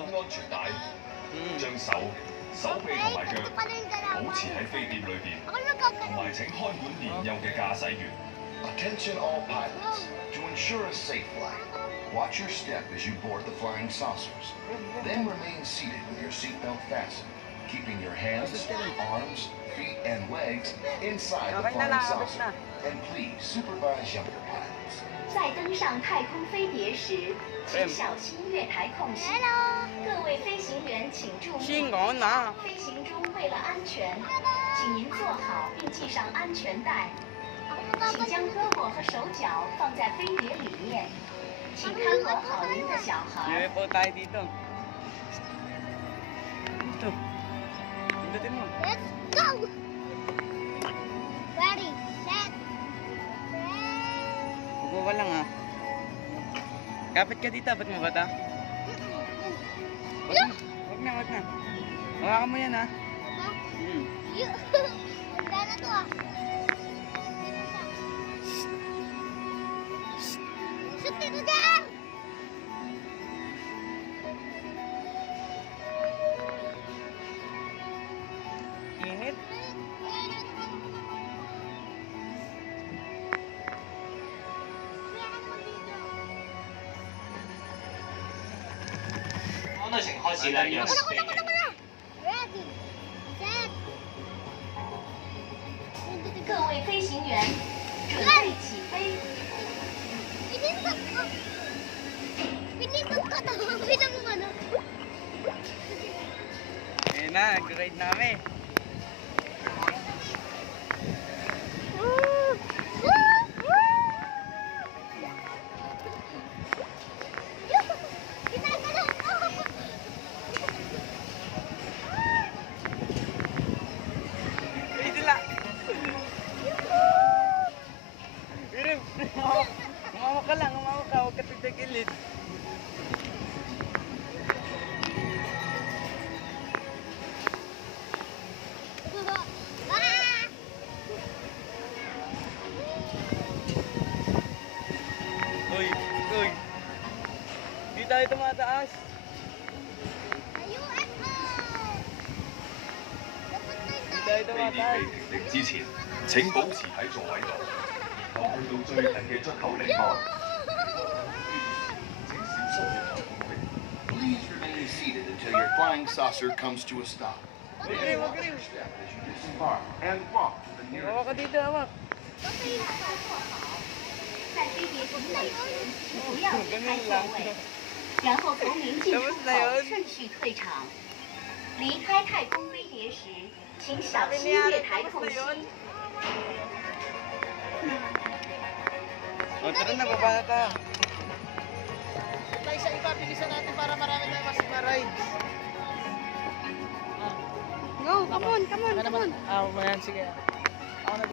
安全帶，將手臂同埋腳保持喺飛碟裏邊，同埋請看管年幼嘅駕駛員。Attention all pilots. To ensure a safe flight, watch your step as you board the flying saucers. Then remain seated with your seatbelt fastened, keeping your hands, arms, feet, and legs inside the flying saucer. And please supervise younger pilots. 在登上太空飞碟时，请小心月台空隙。各位飞行员请注意，飞行中为了安全，请您坐好并系上安全带。请将胳膊和手脚放在飞碟里面，请看管好您的小孩。Po tayo dito. Dito. Pindutin mo. Let's go! Ready, set, Upo ka lang ah. Kapit ka dito, ba't mo ba ito? Wag na. Hawakan mo yan ah. Ganda na to ah. Shoot dito dyan! Init. Ready, set. 各位飞行员，准备起飞。 Pinindot ko to. Pinang mo ano? Ayun na, nag-ride na kami. Dila. Pero, umawa ka lang, huwag ka tigil-gilid. Uy. Di tayo tumataas. Di tayo 飛碟 tumataas. 未停定之前，請保持喺座位度，落去到最近嘅出口離開。請小心月台空隙。 Please remain seated until your flying saucer comes to a stop. Wag Then rin. watch your step as you disembark and walk to the nearest. Hawak ka dito, hawak. 在飞碟停飞时，不要离开座位，然后从临近出口顺序退场。离开太空飞碟时，请小心月台空隙。 O, tara na, baba na tayo. Tayo sa iba, bilisan natin para marami tayong mas ma-ride. Go, come on. Ayan, sige.